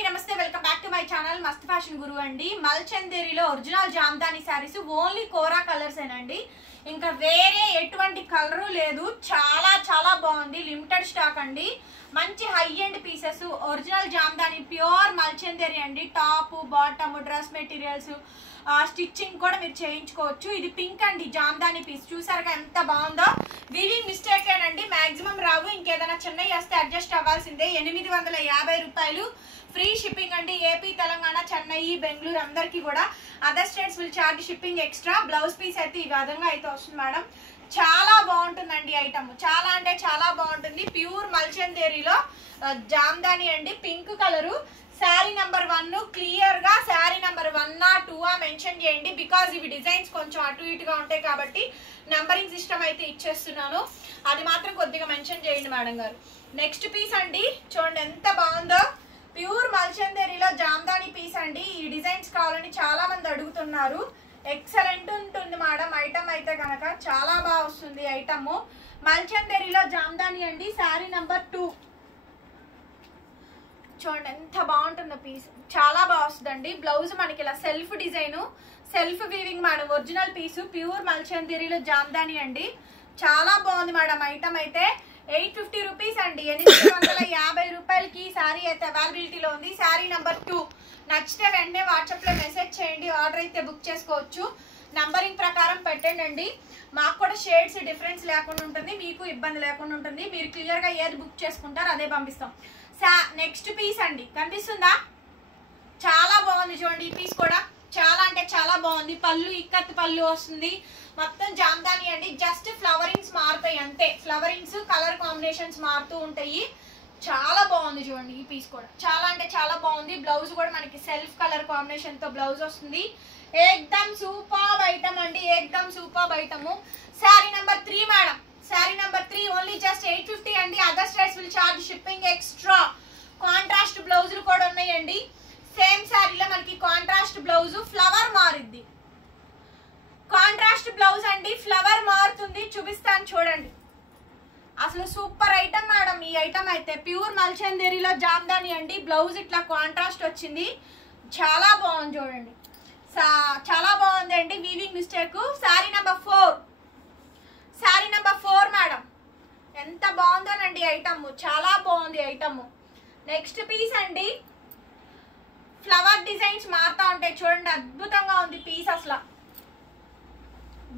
అండి నమస్తే welcome back to my channel మస్త్ ఫ్యాషన్ గురు అండి. మల్చందేరిలో ఒరిజినల్ జామ్దాని సారీస్ ఓన్లీ కోరా కలర్స్ ఏనండి, ఇంకా వేరే ఎటువంటి కలరు లేదు. చాలా చాలా బాగుంది, లిమిటెడ్ స్టాక్ అండి. మంచి high end pieces original Jamdani pure Malchanderi అండి. Top bottom dress materials stitching కూడా మీరు చేయించుకోవచ్చు. ఇది పింక్ అండి జామ్దాని పీస్, చూసారుగా ఎంత బాగుందో. వీవింగ్ మిస్టేక్ ఏనండి, మాక్సిమం రావు. ఇంకేదైనా చిన్నవి వస్తే అడ్జస్ట్ అవ్వాల్సిందే. 850 రూపాయలు ఫ్రీ షిప్పింగ్ అండి. ఏపీ తెలంగాణ చెన్నై బెంగళూరు అందరికీ కూడా. Other states will charge shipping extra. Blouse piece అయితే ఈ విధంగా అయితే వస్తుంది మేడం. చాలా బాగుంటుందండి ఐటమ్, చాలా అంటే చాలా బాగుంటుంది. ప్యూర్ మల్చందేరిలో జామ్దాని అండి, pink colour. Sari number 1 clear గా శారీ నెంబర్ 1 ఆ 2 ఆ మెన్షన్ చేయండి, బికాజ్ ఇవి డిజైన్స్ కొంచెం అటు ఇటుగా ఉంటాయి కాబట్టి నంబరింగ్ సిస్టమ్ అయితే ఇచ్చేస్తున్నాను. అది మాత్రం కొద్దిగా మెన్షన్ చేయండి మేడం గారు. నెక్స్ట్ పీస్ అండి, చూడండి ఎంత బాగుందో. ప్యూర్ మల్చందేరిలో జామ్దాని పీస్ అండి. ఈ డిజైన్స్ కావాలని చాలా మంది అడుగుతున్నారు. ఎక్సలెంట్ ఉంటుంది మేడం ఐటమ్ అయితే కనుక, చాలా బాగా వస్తుంది ఐటమ్. మల్చందేరిలో జామ్దాని అండి. శారీ నెంబర్ 2 చూడండి ఎంత బాగుంటుందో పీస్, చాలా బాగా వస్తుందండి. బ్లౌజ్ మనకి ఇలా self design, self weaving madam. Original piece pure మల్చందేరిలో జామ్దాని అండి. చాలా బాగుంది మేడం ఐటమ్ అయితే. 850 రూపీస్ అండి, 850 రూపాయలకి శారీ అయితే అవైలబిలిటీలో ఉంది. శారీ నెంబర్ 2 నచ్చితే వెంటనే వాట్సాప్ లో మెసేజ్ చేయండి, ఆర్డర్ అయితే బుక్ చేసుకోవచ్చు. నంబరింగ్ ప్రకారం పెట్టండి. మాకు కూడా షేడ్స్ డిఫరెన్స్ లేకుండా ఉంటుంది, మీకు ఇబ్బంది లేకుండా ఉంటుంది. మీరు క్లియర్ గా ఏది బుక్ చేసుకుంటారో అదే పంపిస్తాం. నెక్స్ట్ పీస్ అండి, కనిపిస్తుందా? చాలా బాగుంది చూడండి. ఈ పీస్ కూడా చాలా అంటే చాలా బాగుంది. పళ్ళు ఇక్కత్ పళ్ళు వస్తుంది, మొత్తం జామ్దాని అండి. జస్ట్ ఫ్లవరింగ్స్ మారుతాయి అంతే, ఫ్లవరింగ్స్ కలర్ కాంబినేషన్స్ మారుతూ ఉంటాయి. చాలా బాగుంది చూడండి. ఈ పీస్ కూడా చాలా అంటే చాలా బాగుంది. బ్లౌజ్ కూడా మనకి సెల్ఫ్ కలర్ కాంబినేషన్ తో బ్లౌజ్ వస్తుంది. ఏకదమ్ సూపర్ ఐటమ్ అండి, ఏకదమ్ super item. Sari number 3 madam, sari number 3 only just 850 అండి. Other states will charge shipping extra. Contrast బ్లౌజులు కూడా ఉన్నాయండి. సేమ్ శారీలో మనకి కాంట్రాస్ట్ బ్లౌజ్, ఫ్లవర్ మారిద్ది. కాంట్రాస్ట్ బ్లౌజ్ అండి, ఫ్లవర్ మారుతుంది. చూపిస్తాను చూడండి, అసలు సూపర్ ఐటమ్ మేడం ఈ ఐటమ్ అయితే. ప్యూర్ మల్చందేరిలో జామ్దాని అండి. బ్లౌజ్ ఇట్లా కాంట్రాస్ట్ వచ్చింది, చాలా బాగుంది చూడండి, చాలా బాగుంది అండి. Weaving mistake. Sari number 4, sari number 4 madam. ఎంత బాగుందోనండి ఐటమ్, చాలా బాగుంది ఐటమ్. నెక్స్ట్ పీస్ అండి, ఫ్లవర్ డిజైన్స్ మారుతా ఉంటాయి చూడండి, అద్భుతంగా ఉంది పీస్, అసలు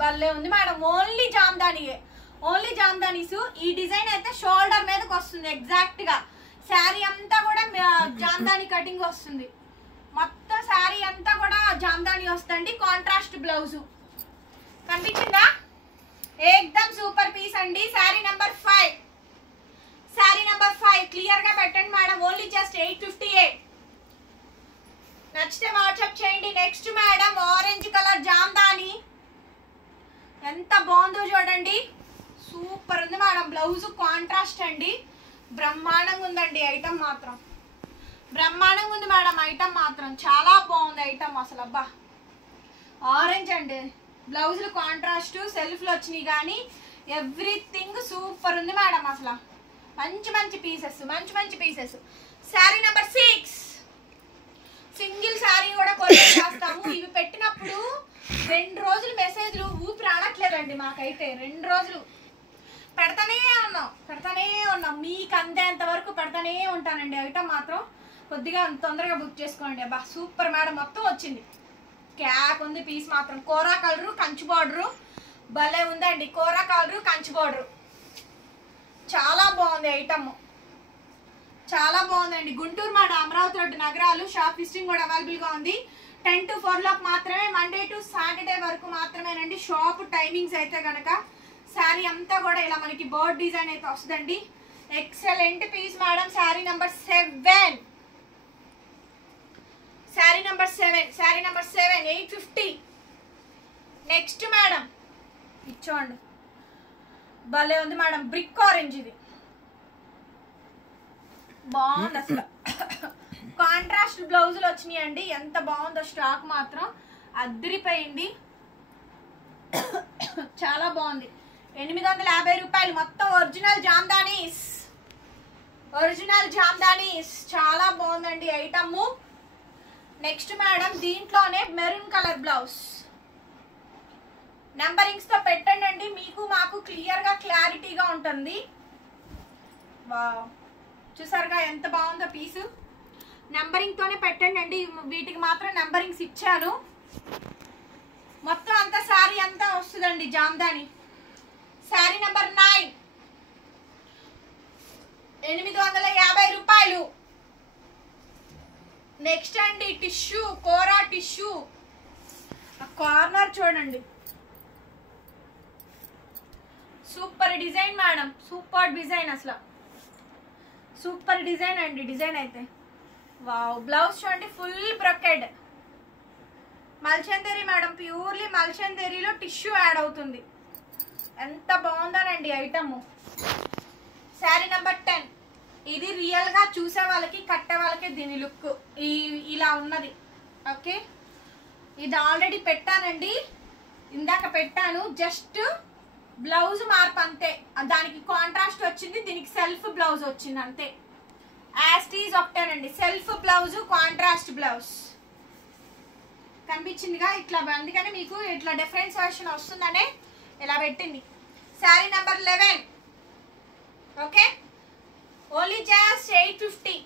భలే ఉంది మేడం. ఓన్లీ జామ్దానియే, ఓన్లీ జామ్దానీస్. ఈ డిజైన్ అయితే షోల్డర్ మీదకి వస్తుంది ఎగ్జాక్ట్ గా. శారీ అంతా కూడా జామ్దాని కటింగ్ వస్తుంది, మొత్తం శారీ అంతా కూడా జామ్దాని వస్తుంది. కాంట్రాస్ట్ బ్లౌజ్ కనిపించిందా? ఏకదమ్ సూపర్ పీస్ అండి. Sari number 5, sari number 5 clear గా పెట్టండి మేడం. Only just 850. నచ్చితే వాట్సాప్ చేయండి. Next madam orange colour Jamdani, ఎంత బాగుందో చూడండి, సూపర్ ఉంది మేడం. బ్లౌజ్ కాంట్రాస్ట్ అండి, బ్రహ్మాండంగా ఉందండి ఐటమ్ మాత్రం, బ్రహ్మాండంగా ఉంది మేడం ఐటమ్ మాత్రం. చాలా బాగుంది ఐటమ్ అసలు. అబ్బా ఆరెంజ్ అండి, బ్లౌజులు కాంట్రాస్ట్, సెల్ఫ్ లో వచ్చినాయి కానీ ఎవ్రీథింగ్ సూపర్ ఉంది మేడం అసలు. మంచి మంచి పీసెస్, మంచి మంచి pieces. Sari number 6 single sari కూడా కొరియర్ చేస్తాము. ఇవి పెట్టినప్పుడు 2 రోజులు మెసేజ్లు ఊపి రానట్లేదండి మాకైతే. 2 రోజులు పెడతానే ఉన్నాం, మీకు అందేంత వరకు పెడతానే ఉంటానండి ఐటమ్ మాత్రం. కొద్దిగా తొందరగా బుక్ చేసుకోండి. అబ్బా సూపర్ మేడం, మొత్తం వచ్చింది. క్యాక్ ఉంది పీస్ మాత్రం. కోరా కలరు, కంచి బార్డరు, భలే ఉందండి. కోరా కలరు, కంచి బార్డరు, చాలా బాగుంది ఐటమ్, చాలా బాగుందండి. గుంటూరు మాట అమరావతి రోడ్డు నగరాలు. షాప్ లిస్టింగ్ కూడా అవైలబుల్ గా ఉంది. 10 to 4 లోపు మాత్రమే, మండే టు సాటర్డే వరకు మాత్రమేనండి షాప్ టైమింగ్స్ అయితే కనుక. శారీ అంతా కూడా ఇలా మనకి బర్డ్ డిజైన్ అయితే వస్తుందండి. Excellent piece madam. Sari number 7, sari number 7, sari number 7 850. Next madam ఇచ్చోండి, భలే ఉంది మేడం. బ్రిక్ ఆరెంజ్, ఇది బాగుంది అసలు. కాంట్రాస్ట్ బ్లౌజులు వచ్చినాయండి, ఎంత బాగుందో స్టాక్ మాత్రం అద్దరిపోయింది, చాలా బాగుంది. 850 రూపాయలు మొత్తం ఒరిజినల్ జామ్దానీస్. ఒరిజినల్ జామ్దాని చాలా బాగుందండి ఐటమ్. నెక్స్ట్ మేడం దీంట్లోనే మెరూన్ కలర్ బ్లౌజ్ నెంబరింగ్స్ తో పెట్టండి, మీకు మాకు క్లియర్ గా క్లారిటీగా ఉంటుంది. వావ్, చూసారుగా ఎంత బాగుందో పీసు. నెంబరింగ్ తోనే పెట్టండి, వీటికి మాత్రం నెంబరింగ్స్ ఇచ్చాను. మొత్తం అంతా శారీ అంతా వస్తుందండి జామ్దాని. శారీ నెంబర్ 9 850 రూపాయలు. నెక్స్ట్ అండి టిష్యూ, కోరా టిష్యూ. ఆ కార్నర్ చూడండి, super design madam, super design, అసలు సూపర్ డిజైన్ అండి. డిజైన్ అయితే వావ్. బ్లౌజ్ చూడండి, full brocade Malchanderi madam, purely మల్చందేరిలో టిష్యూ యాడ్ అవుతుంది. ఎంత బాగుందోనండి ఐటమ్. శారీ నెంబర్ 10. ఇది రియల్ గా చూసే వాళ్ళకి కట్టే వాళ్ళకి దీని లుక్ ఇలా ఉన్నది. ఓకే, ఇది ఆల్రెడీ పెట్టానండి, ఇందాక పెట్టాను. జస్ట్ బ్లౌజ్ మార్పు అంతే, దానికి కాంట్రాస్ట్ వచ్చింది, దీనికి సెల్ఫ్ బ్లౌజ్ వచ్చింది అంతే. యాస్టీజ్ ఒకటేనండి, సెల్ఫ్ బ్లౌజ్ కాంట్రాస్ట్ బ్లౌజ్ కనిపించిందిగా ఇట్లా. అందుకని మీకు ఇట్లా డిఫరెన్స్ వర్షన్ వస్తుందనే ఇలా పెట్టింది. Sari number 11. Okay, only just 850.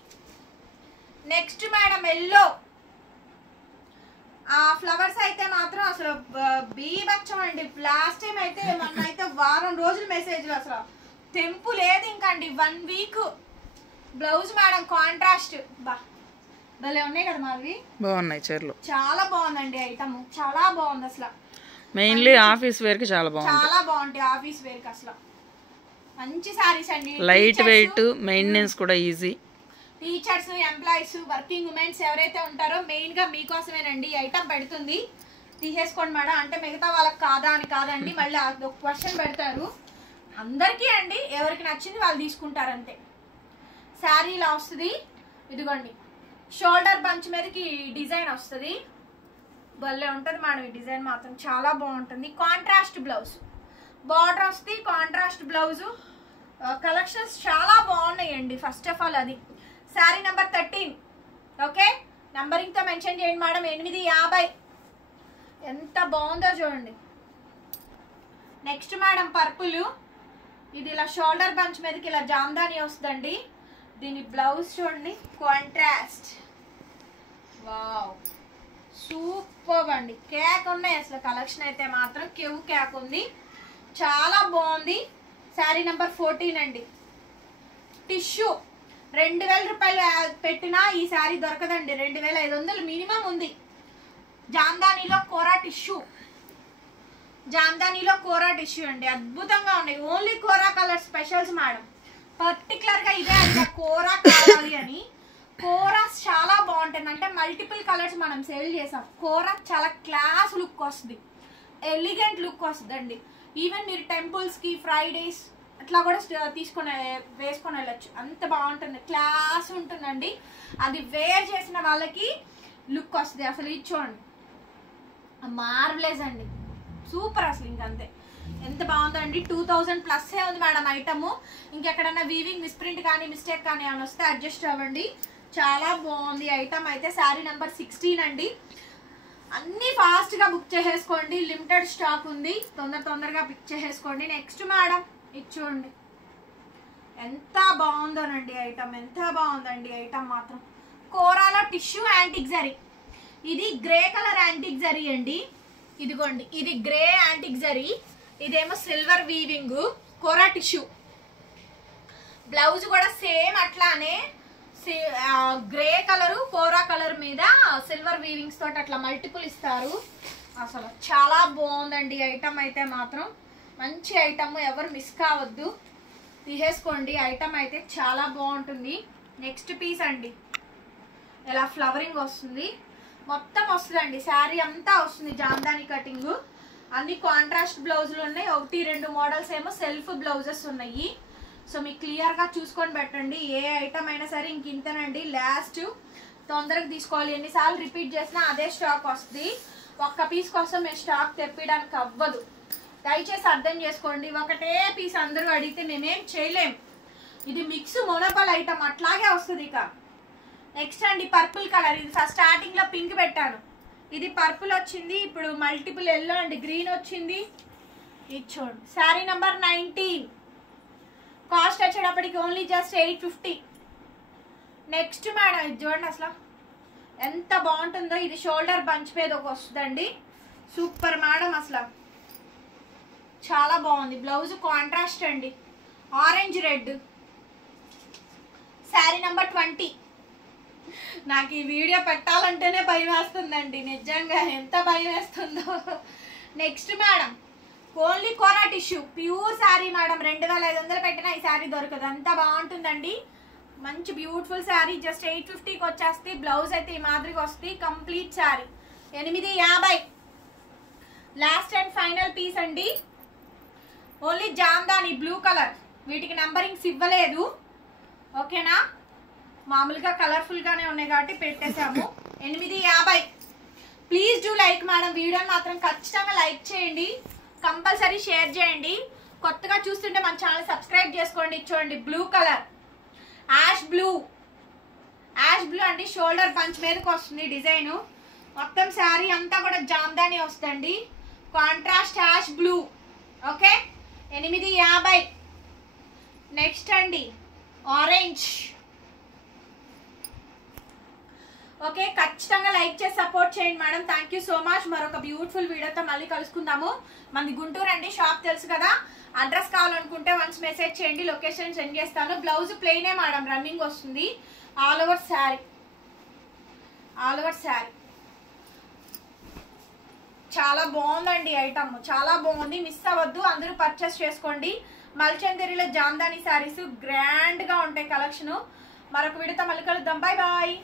Next madam yellow. ఆ ఫ్లవర్స్ అయితే మాత్రం అసలు బీభత్సం అండి. లాస్ట్ టైం అయితే మొన్నైతే వారం రోజులు మెసేజ్లు, అసలు తెంపు లేదు ఇంకండి. 1 వీక్ బ్లౌజ్ మేడం కాంట్రాస్ట్. బా భలే ఉన్నాయి కదా మావి, బాగున్నాయి చీరలు. చాలా బాగుందండి ఐటమ్, చాలా బాగుంది అసలు. మెయిన్లీ ఆఫీస్ వేర్ కి చాలా బాగుంది, చాలా బాగుంటాయి ఆఫీస్ వేర్ కి. అసలు మంచి సారీస్ అండి, లైట్ వెయిట్, మెయింటెనెన్స్ కూడా easy. Teachers, employees, working women's ఎవరైతే ఉంటారో మెయిన్ గా మీకోసమేనండి ఈ ఐటమ్ పెడుతుంది. తీసేసుకోండి మేడం అంటే మిగతా వాళ్ళకి కాదా అని కాదండి, మళ్ళీ ఒక క్వశ్చన్ పెడతారు. అందరికీ అండి, ఎవరికి నచ్చింది వాళ్ళు తీసుకుంటారు అంతే. శారీ ఇలా వస్తుంది, ఇదిగోండి షోల్డర్ బంచ్ మీదకి డిజైన్ వస్తుంది. భలే ఉంటుంది మేడం ఈ డిజైన్ మాత్రం, చాలా బాగుంటుంది. కాంట్రాస్ట్ బ్లౌజ్, బార్డర్ వస్తుంది, కాంట్రాస్ట్ బ్లౌజు. కలెక్షన్స్ చాలా బాగున్నాయండి. ఫస్ట్ ఆఫ్ ఆల్ అది. శారీ నెంబర్ 13. ఓకే, నెంబరింగ్తో మెన్షన్ చేయండి మేడం. 850. ఎంత బాగుందో చూడండి. Next madam purple. ఇది ఇలా షోల్డర్ బంచ్ మీదకి ఇలా జామ్దాని వస్తుందండి. దీని బ్లౌజ్ చూడండి, కాంట్రాస్ట్. వావ్, సూపర్ అండి. కేక్ ఉన్నాయి అసలు. కలెక్షన్ అయితే మాత్రం కేక్ ఉంది, చాలా బాగుంది. శారీ నెంబర్ 14 అండి. టిష్యూ 2000 రూపాయలు పెట్టినా ఈ శారీ దొరకదండి. 2500 మినిమం ఉంది. జామ్దానిలో కోరా టిష్యూ, జామ్దానిలో కోరా టిష్యూ అండి, అద్భుతంగా ఉన్నాయి. ఓన్లీ కోరా కలర్ స్పెషల్స్ మేడం. పర్టికులర్ గా ఇదే అంటే కోరా కావాలి అని. కోరాస్ చాలా బాగుంటుంది, అంటే మల్టిపుల్ కలర్స్ మనం సేల్ చేసాం. కోరా చాలా క్లాస్ లుక్ వస్తుంది, ఎలిగెంట్ లుక్ వస్తుంది అండి. ఈవెన్ మీరు టెంపుల్స్ కి, ఫ్రైడేస్ అట్లా కూడా వేసుకొని వెళ్ళచ్చు, అంత బాగుంటుంది. క్లాస్ ఉంటుందండి. అది వేర్ చేసిన వాళ్ళకి లుక్ వస్తుంది. అసలు ఇది చూడండి, మార్వెలస్ అండి, సూపర్ అసలు. ఇంకంతే, ఎంత బాగుందండి. 2000+ ఉంది మేడం ఐటమ్. ఇంకెక్కడన్నా వీవింగ్ మిస్ప్రింట్ కానీ మిస్టేక్ కానీ అని వస్తే అడ్జస్ట్ అవ్వండి. చాలా బాగుంది ఐటమ్ అయితే. శారీ నెంబర్ 16 అండి. అన్నీ ఫాస్ట్గా బుక్ చేసేసుకోండి, లిమిటెడ్ స్టాక్ ఉంది. తొందరగా బుక్ చేసేసుకోండి. నెక్స్ట్ మేడం ఇది చూడండి, ఎంత బాగుందోనండి ఐటమ్, ఎంత బాగుందండి ఐటమ్ మాత్రం. కోరాలో టిష్యూ యాంటిక్ జరీ. ఇది గ్రే కలర్ యాంటిక్ జరీ అండి. ఇదిగోండి, ఇది గ్రే యాంటిక్ జరీ, ఇదేమో సిల్వర్ వీవింగ్. కోరా టిష్యూ. బ్లౌజ్ కూడా సేమ్ అట్లానే గ్రే కలరు, కోరా కలర్ మీద సిల్వర్ వీవింగ్స్ తోటి అట్లా మల్టిపుల్ ఇస్తారు. అసలు చాలా బాగుందండి ఐటమ్ అయితే మాత్రం. మంచి ఐటమ్, ఎవరు మిస్ కావద్దు, తీసేసుకోండి. ఐటమ్ అయితే చాలా బాగుంటుంది. నెక్స్ట్ పీస్ అండి, ఇలా ఫ్లవరింగ్ వస్తుంది, మొత్తం వస్తుందండి. శారీ అంతా వస్తుంది జామ్దాని కటింగ్. అన్ని కాంట్రాస్ట్ బ్లౌజులు ఉన్నాయి. 1-2 మోడల్స్ ఏమో సెల్ఫ్ బ్లౌజెస్ ఉన్నాయి. సో మీకు క్లియర్గా చూసుకొని పెట్టండి. ఏ ఐటమ్ అయినా సరే ఇంక ఇంతేనండి, లాస్ట్. తొందరగా తీసుకోవాలి. ఎన్నిసార్లు రిపీట్ చేసినా అదే స్టాక్ వస్తుంది. ఒక్క పీస్ కోసం మేము స్టాక్ తెప్పించడానికి అవ్వదు, దయచేసి అర్థం చేసుకోండి. ఒకటే పీస్ అందరూ అడిగితే మేమేం చేయలేం. ఇది మిక్స్ మోనోపల్ ఐటమ్ అట్లాగే వస్తుంది. ఇక నెక్స్ట్ అండి పర్పుల్ కలర్. ఇది ఫస్ట్ స్టార్టింగ్ లో పింక్ పెట్టాను, ఇది పర్పుల్ వచ్చింది, ఇప్పుడు మల్టిపుల్ ఎల్లో అండ్ గ్రీన్ వచ్చింది. ఇది చూడండి శారీ నంబర్ 19. కాస్ట్ వచ్చేటప్పటికి ఓన్లీ జస్ట్ 850. నెక్స్ట్ మేడం ఇది చూడండి అసలు ఎంత బాగుంటుందో. ఇది షోల్డర్ బంచ్ మీద ఒక వస్తుందండి, సూపర్ మేడం, అసలు చాలా బాగుంది. బ్లౌజ్ కాంట్రాస్ట్ అండి, ఆరెంజ్ రెడ్. శారీ నంబర్ 20. నాకు ఈ వీడియో పెట్టాలంటేనే భయం వేస్తుందండి, నిజంగా ఎంత భయం వేస్తుందో. నెక్స్ట్ మేడం ఓన్లీ కోరా టిష్యూ ప్యూర్ శారీ మేడం, 2500 పెట్టినా ఈ శారీ దొరకదు, అంత బాగుంటుందండి. మంచి బ్యూటిఫుల్ శారీ, జస్ట్ 850కి వచ్చేస్తే. బ్లౌజ్ అయితే ఈ మాదిరిగా వస్తుంది, complete sari 850. Last and final piece అండి, ఓన్లీ జామ్దాని బ్లూ కలర్. వీటికి నంబరింగ్స్ ఇవ్వలేదు, ఓకేనా, మామూలుగా కలర్ఫుల్ గానే ఉన్నాయి కాబట్టి పెట్టేసాము. 850. ప్లీజ్ డూ లైక్ మేడం, వీడియోని మాత్రం ఖచ్చితంగా లైక్ చేయండి, కంపల్సరీ షేర్ చేయండి. కొత్తగా చూస్తుంటే మన ఛానల్ సబ్స్క్రైబ్ చేసుకోండి. చూడండి బ్లూ కలర్, యాష్ బ్లూ అంటే షోల్డర్ పంచ్ మీదకి వస్తుంది డిజైన్. మొత్తం శారీ అంతా కూడా జామ్దాని వస్తుంది, contrast ash blue. Okay 850. Next అండి ఆరెంజ్. ఓకే ఖచ్చితంగా లైక్ చేసి సపోర్ట్ చేయండి madam, thank you so much. మరొక బ్యూటిఫుల్ వీడియోతో మళ్ళీ కలుసుకుందాము. మనది గుంటూరు అండి, షాప్ తెలుసు కదా. అడ్రస్ కావాలనుకుంటే వన్స్ మెసేజ్ చేయండి, లొకేషన్ సెండ్ చేస్తాను. బ్లౌజ్ ప్లెయినే మేడం, రన్నింగ్ వస్తుంది. ఆల్ ఓవర్ శారీ చాలా బాగుందండి ఐటమ్, చాలా బాగుంది. మిస్ అవ్వద్దు, అందరూ పర్చేస్ చేసుకోండి. మల్చందేరిలో జామ్దాని శారీస్ గ్రాండ్ గా ఉంటాయి కలెక్షన్. మరొక వీడియోతో మళ్ళీ కలుద్దాం, బాయ్ బాయ్.